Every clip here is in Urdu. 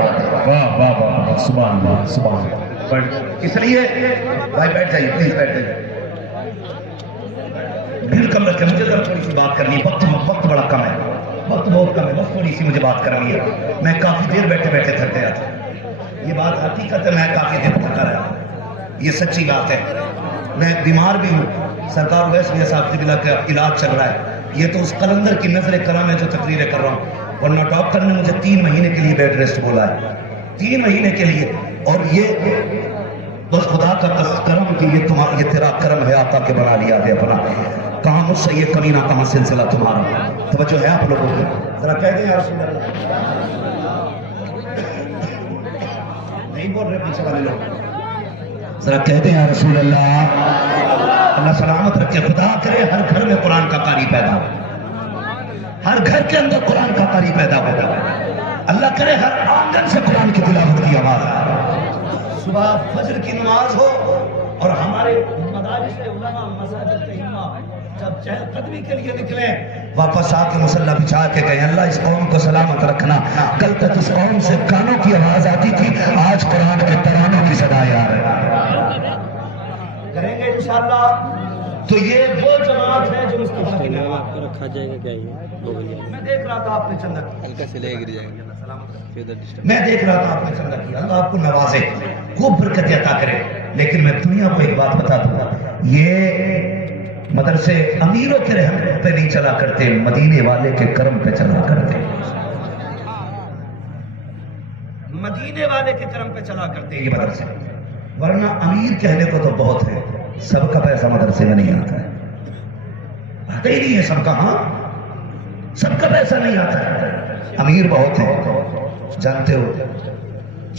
واہ واہ واہ، سبحان اللہ سبحان اللہ۔ اس لیے بھائی بیٹھ جائیے پلیز، بیٹھ جائیے، بھیڑ کم رکھیں، مجھے ذرا تھوڑی سی بات کرنی ہے، وقت بڑا کم ہے، وقت بہت کم ہے، بس تھوڑی سی مجھے بات کرنی ہے۔ میں کافی دیر بیٹھے بیٹھے تھک گیا تھا، یہ بات حقیقت ہے، میں کافی دیر تھکا رہا، یہ سچی بات ہے۔ میں بیمار بھی ہوں، سرکار اویس میاں صاحب قبلہ کا علاج چل رہا ہے، یہ تو اس قلندر کی نظر کرم ہے جو تقریریں کر رہا ہوں، ورنہ ڈاکٹر نے مجھے 3 مہینے کے لیے بیڈ ریسٹ بولا ہے، 3 مہینے کے لیے۔ اور یہ بس خدا کا کرم کہ یہ تیرا کرم ہے آقا کے بنا لیا ہے اپنا، کہاں مجھ سے یہ کمینہ، کہاں سلسلہ تمہارا۔ توجہ ہے آپ لوگوں کو، ذرا کہہ دیں یا رسول اللہ، نہیں بول رہے پیچھے والے لوگ، ذرا کہہ دیں یا رسول اللہ۔ اللہ سلامت رکھے، خدا کرے ہر گھر میں قرآن کا قاری پیدا ہو، ہر گھر کے اندر قرآن کا قاری پیدا ہو، اللہ کرے ہر آنگن سے قرآن کی تلاوت کی آواز آئے، صبح فجر کی نماز ہو، اور ہمارے مدارس علماء مساجد کے امام جب چہل قدمی کے لیے نکلے واپس آ کے مصلی بچھا کے گئے، اللہ اس قوم کو سلامت رکھنا، کل تک اس قوم سے گانوں کی آواز آتی تھی، آج قرآن کے ترانوں کی صدائیں آ رہی ہیں، کریں گے انشاءاللہ۔ تو یہ وہ جماعت ہے جو مصطفیٰ کی نعمت کو رکھا جائے گا، کیا یہ میں دیکھ رہا تھا آپ نے چندہ کیا، ہلکا سے لے گر جائیں گے، میں دیکھ رہا تھا آپ نے چندہ کیا، اللہ آپ کو نوازے، خوب برکت عطا کرے۔ لیکن میں دنیا کو ایک بات بتا دوں گا، یہ مدرسے امیروں کے رحم پہ نہیں چلا کرتے، مدینے والے کے کرم پہ چلا کرتے، مدینے والے کے کرم پہ چلا کرتے یہ مدرسے، ورنہ امیر کہنے کو تو بہت ہے، سب کا پیسہ مدرسے میں نہیں آتا ہے، آتا ہی نہیں ہے سب کا، ہاں سب کا پیسہ نہیں آتا ہے، امیر بہت ہے، جانتے ہو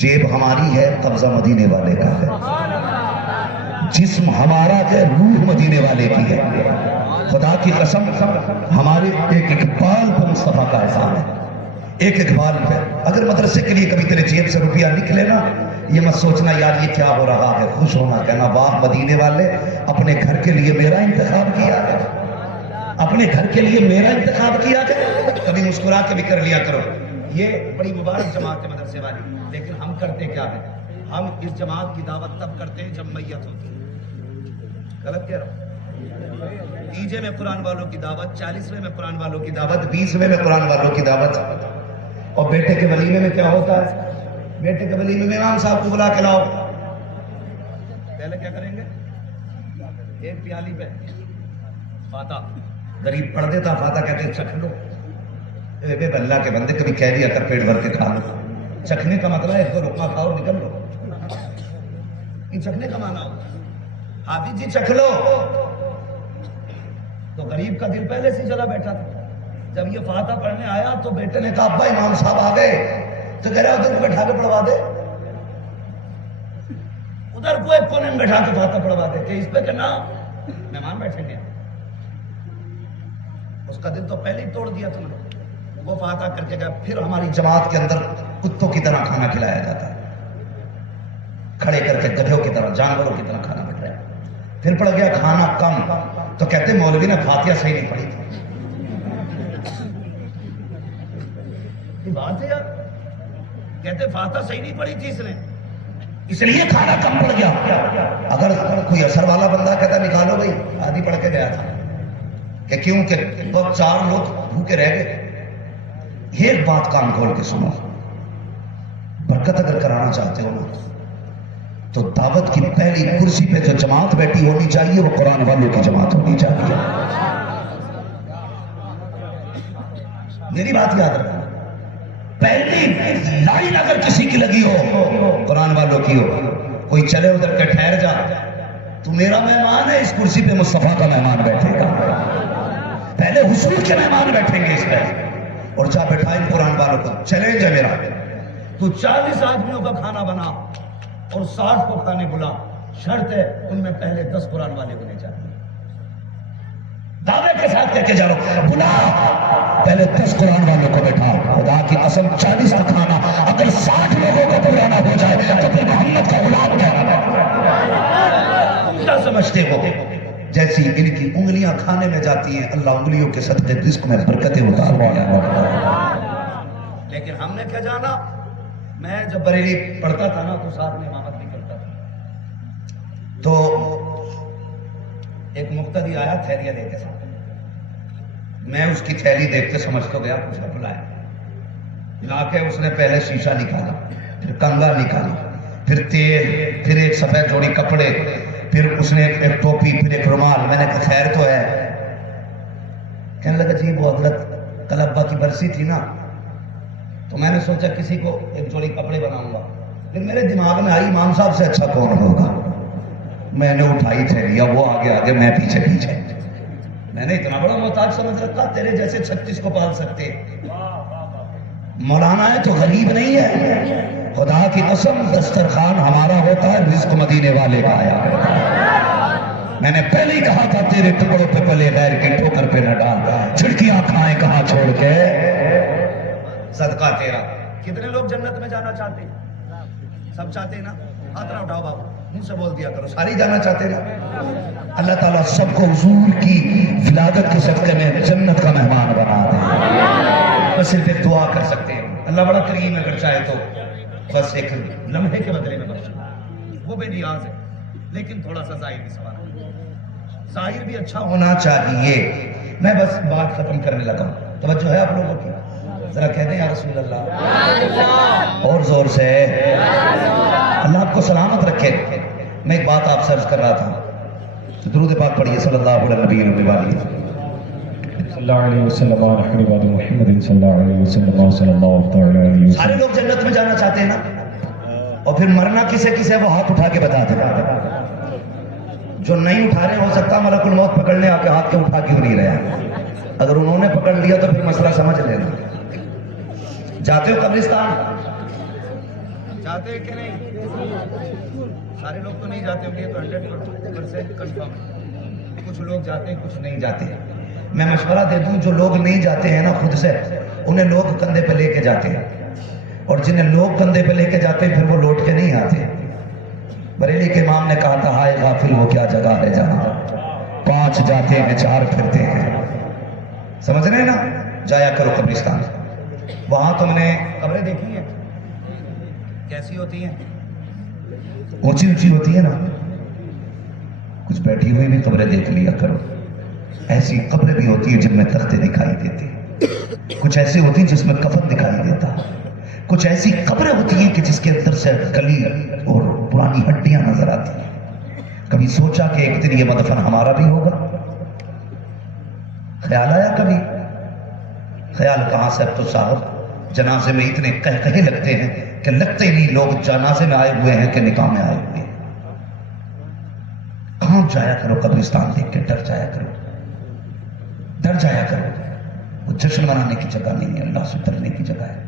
جیب ہماری ہے، قبضہ مدینے والے کا ہے، جسم ہمارا ہے، روح مدینے والے کی ہے، خدا کی قسم ہمارے ایک اقبال کو مصطفیٰ کا احسان ہے، ایک اقبال پہ اگر مدرسے کے لیے کبھی تیرے جیب سے روپیہ نکلے نا، یہ مت سوچنا یار یہ کیا ہو رہا ہے، خوش ہونا، کہنا واہ مدینے والے اپنے گھر کے لیے میرا انتخاب کیا ہے، اپنے گھر کے لیے میرا انتخاب کیا ہے، کبھی مسکرا کے بھی کر لیا کرو۔ یہ بڑی مبارک جماعت ہے مدرسے والی، لیکن ہم کرتے کیا ہے، ہم اس جماعت کی دعوت تب کرتے ہیں جب میت ہوتی ہے، غلط کہہ رہا ہوں، تیجے میں قرآن والوں کی دعوت، 40ویں میں قرآن والوں کی دعوت، 20ویں میں قرآن والوں کی دعوت، اور بیٹے کے ولیمے میں کیا ہوتا ہے، بیٹے کے ولیمے میں امام صاحب کو بلا کے لاؤ، پہلے کیا کریں گے، ایک پیالی پہ فاتح، غریب پڑھ دیتا فاتح، کہتے ہیں چکھ لو، اے اللہ کے بندے کبھی کہہ دیا کر پیٹ بھر کے کھا لو، چکھنے کا مطلب ہے ایک دو لقمہ کھاؤ نکل لو، یہ چکھنے کا معنی ہوتا ہے، حافظ جی چکھ لو، تو غریب کا دل پہلے سے چلا بیٹھا تھا، جب یہ فاتح پڑھنے آیا تو بیٹے نے کہا ابا امام صاحب آ گئے، تو کہہ رہا ادھر کو بیٹھا کے پڑھوا دے، ادھر کو ایک کونے میں بیٹھا کے فاتح پڑھوا دے، کہ اس پہ کہ نا مہمان بیٹھیں گے، اس کا دل تو پہلے ہی توڑ دیا تم نے۔ وہ فاتح کر کے گیا، پھر ہماری جماعت کے اندر کتوں کی طرح کھانا کھلایا جاتا ہے، کھڑے کر کے گدھوں کی طرح، جانوروں کی طرح کھانا کھلایا، پھر پڑ گیا کھانا کم، تو کہتے مولوی نے فاتحہ صحیح نہیں پڑھی تھی، یہ بات ہے یار، کہتے فاتحہ صحیح نہیں پڑھی تھی اس نے، اس لیے کھانا کم پڑ گیا۔ اگر کوئی اثر والا بندہ کہتا نکالو بھائی، آدھی پڑھ کے گیا تھا، کہ کیوں کہ 4 لوگ بھوکے رہ گئے۔ ایک بات کان کھول کے سنو، برکت اگر کرانا چاہتے ہو نا تو دعوت کی پہلی کرسی پہ جو جماعت بیٹھی ہونی چاہیے وہ قرآن والوں کی جماعت ہونی چاہیے، میری بات یاد رکھنا، پہلی لائن اگر کسی کی لگی ہو قرآن والوں کی ہو، کوئی چلے ادھر کے ٹھہر جا، تو میرا مہمان ہے، اس کرسی پہ مصطفیٰ کا مہمان بیٹھے گا، پہلے حضور کے مہمان بیٹھیں گے اس پہ، اور جا بیٹھا ان قرآن والوں کو، چیلنج ہے میرا، تو 40 آدمیوں کا کھانا بنا اور 60 کو کھانے بلا، شرط ہے ان میں پہلے 10 قرآن والے ہونے چاہیے، دعوے کے ساتھ کہہ کے جا رہا بلا، پہلے 10 قرآن والوں کو بیٹھا، خدا کی قسم 40 کا کھانا اگر 60 لوگوں کو پرانا ہو جائے تو پھر محمد کا غلام کیا سمجھتے ہو؟ جیسی ان کی انگلیاں کھانے میں جاتی ہیں، اللہ انگلیوں کے صدقے رزق میں برکتیں اتاروا ہے، لیکن ہم نے کیا جانا، میں جب بریلی پڑھتا تھا نا تو ساتھ میں امامت بھی کرتا تھا، تو ایک مقتدی آیا تھیلیاں لے کے ساتھ، میں اس کی تھیلی دیکھ کے سمجھ تو گیا کچھ رپ لایا، لا کے اس نے پہلے شیشہ نکالا، پھر کنگا نکالی، پھر تیل، پھر ایک سفید جوڑی کپڑے، پھر اس نے ایک ٹوپی، پھر ایک رومال۔ میں نے کہا خیر تو ہے؟ کہنے لگا جی وہ حضرت کل ابا کی برسی تھی نا، تو میں نے سوچا کسی کو ایک جوڑی کپڑے بناؤں گا، پھر میرے دماغ میں آئی امام صاحب سے اچھا کون ہوگا، میں نے اٹھائی تھیلیاں، وہ آگے آگے میں پیچھے پیچھے۔ میں نے اتنا بڑا محتاج سمجھ رکھا، تیرے جیسے 36 کو پال سکتے۔ مولانا ہے تو غریب نہیں ہے، خدا کی قسم دسترخوان ہمارا ہوتا ہے، رزق مدینے والے کا آیا ہے۔ میں نے پہلے ہی کہا تھا تیرے ٹکڑوں پہ پلے غیر کی ٹھوکر پہ نہ ڈال، چھڑکیاں کھائیں کہاں چھوڑ کے، صدقہ تیرا۔ کتنے لوگ جنت میں جانا چاہتے ہیں؟ سب چاہتے ہیں نا؟ ہاتھ نہ اٹھاؤ بابا، منہ سے بول دیا کرو، ساری جانا چاہتے ہیں نا؟ اللہ تعالیٰ سب کو حضور کی ولادت کے صدقے میں جنت کا مہمان بنا دے۔ بس صرف ایک دعا کر سکتے ہیں، اللہ بڑا کریم ہے، اگر چاہے تو بس ایک لمحے کے بدلے میں بخش، وہ بے نیاز ہے، لیکن تھوڑا سا ظاہر بھی سوال ہے، ظاہر بھی اچھا ہونا چاہیے۔ میں بس بات ختم کرنے لگا ہوں، توجہ ہے آپ لوگوں کی؟ ذرا کہہ دیں یا رسول اللہ، اور زور سے، اللہ آپ کو سلامت رکھے۔ میں ایک بات آپ سے عرض کر رہا تھا، درود پاک پڑھیے صلی اللہ علیہ نبی وآلہ صلی اللہ علیہ وسلم علی محمد صلی اللہ علیہ وسلم صلی اللہ تعالی علیہ وسلم۔ سارے لوگ جنت میں جانا چاہتے ہیں نا، اور پھر مرنا کسے کسے وہ ہاتھ اٹھا کے بتاتے ہیں، جو نہیں اٹھا رہے ہو سکتا ملک الموت پکڑنے آ کے ہاتھ کے اٹھا کیوں نہیں رہا، اگر انہوں نے پکڑ لیا تو پھر مسئلہ سمجھ لینا۔ جاتے ہو قبرستان؟ جاتے کہ نہیں؟ سارے لوگ تو نہیں جاتے ہوں گے، تو 100% کنفرم ہے، کچھ لوگ جاتے ہیں کچھ نہیں جاتے۔ میں مشورہ دے دوں، جو لوگ نہیں جاتے ہیں نا خود سے، انہیں لوگ کندھے پہ لے کے جاتے ہیں، اور جنہیں لوگ کندھے پہ لے کے جاتے ہیں پھر وہ لوٹ کے نہیں آتے۔ بریلی کے امام نے کہا تھا ہائے غافل وہ کیا جگہ ہے جہاں 5 جاتے ہیں 4 پھرتے ہیں۔ سمجھ رہے ہیں نا؟ جایا کرو قبرستان، وہاں تم نے قبریں دیکھی ہیں کیسی ہوتی ہیں؟ اونچی اونچی ہوتی ہے نا، کچھ بیٹھی ہوئی بھی قبریں دیکھ لیا کرو۔ ایسی قبریں بھی ہوتی ہیں جن میں تختے دکھائی دیتے ہیں، کچھ ایسی ہوتی ہیں جس میں کفن دکھائی دیتا ہے، کچھ ایسی قبریں ہوتی ہیں کہ جس کے اندر سے گلی اور پرانی ہڈیاں نظر آتی ہیں۔ کبھی سوچا کہ ایک دن یہ مدفن ہمارا بھی ہوگا؟ خیال آیا کبھی؟ خیال کہاں سے، اب تو صاحب جنازے میں اتنے کہے لگتے ہیں کہ لگتے ہی نہیں لوگ جنازے میں آئے ہوئے ہیں کہ نکاح میں آئے ہوئے ہیں۔ کہاں جایا کرو قبرستان دیکھ کے ڈر جایا کرو، ڈر جایا کرو، وہ جشن منانے کی جگہ نہیں ہے، اللہ سے ڈرنے کی جگہ ہے۔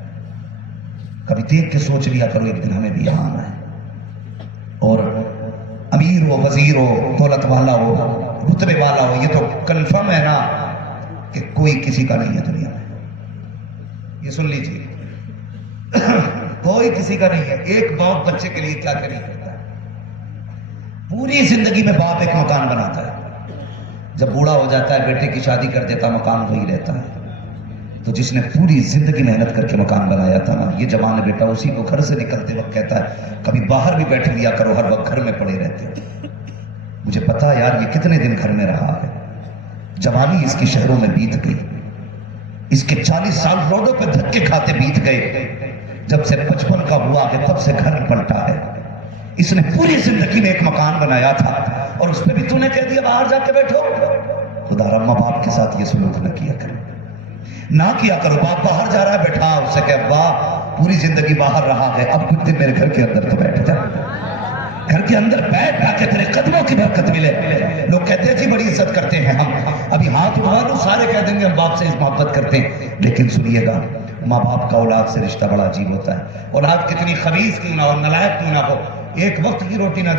کبھی دیکھ کے سوچ لیا کرو ایک دن ہمیں بھی یہاں آنا ہے، اور امیر ہو، وزیر ہو، دولت والا ہو، رتبے والا ہو، یہ تو کنفرم ہے نا کہ کوئی کسی کا نہیں ہے دنیا میں، یہ سن لیجیے کوئی کسی کا نہیں ہے۔ ایک باپ بچے کے لیے کیا نہیں کرتا ہے، پوری زندگی میں باپ ایک مکان بناتا ہے، جب بوڑھا ہو جاتا ہے بیٹے کی شادی کر دیتا، مکان وہی رہتا ہے۔ تو جس نے پوری زندگی محنت کر کے مکان بنایا تھا نا، یہ جوان بیٹا اسی کو گھر سے نکلتے وقت کہتا ہے کبھی باہر بھی بیٹھ لیا کرو، ہر وقت گھر میں پڑے رہتے ہو۔ مجھے پتا یار یہ کتنے دن گھر میں رہا ہے، جوانی اس کی شہروں میں بیت گئی، اس کے 40 سال روڈوں پہ دھکے کھاتے بیت گئے، جب سے 55 کا ہوا ہے تب سے گھر پلٹا ہے۔ اس نے پوری زندگی میں ایک مکان بنایا تھا، اور اس پہ بھی تو نے کہہ دیا باہر جا کے بیٹھو۔ خدا را ماں باپ کے ساتھ یہ سلوک نہ کیا کرو، نہ کیا کرو۔ باپ باہر جا رہا ہے، بیٹھا اس سے کہ ابا پوری زندگی باہر رہا ہے، اب کچھ دن میرے گھر کے اندر تو بیٹھ جا، گھر کے اندر بیٹھ تاکہ تیرے قدموں کی برکت ملے۔ لوگ کہتے ہیں جی بڑی عزت کرتے ہیں ہم، ابھی ہاتھ اٹھا دو سارے کہہ دیں گے ہم باپ سے اس محبت کرتے ہیں، لیکن سنیے گا ماں باپ کا اولاد سے رشتہ بڑا عجیب ہوتا ہے۔ اولاد کتنی خبیث کیوں نہ ہو، نالائق کیوں نہ ہو، ایک وقت کی روٹی نہ